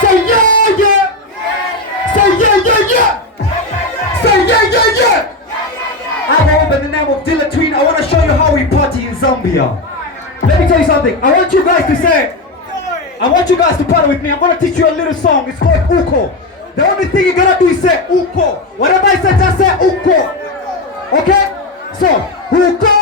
Say yeah, yeah. Say yeah, yeah, yeah. Say yeah, yeah, yeah. I go by the name of Dilla Tween. I want to show you how we party in Zambia. Let me tell you something. I want you guys to say, I want you guys to party with me. I'm going to teach you a little song. It's called Uko. The only thing you gotta do is say Uko. Whatever I say, just say Uko. Okay? So, Uko.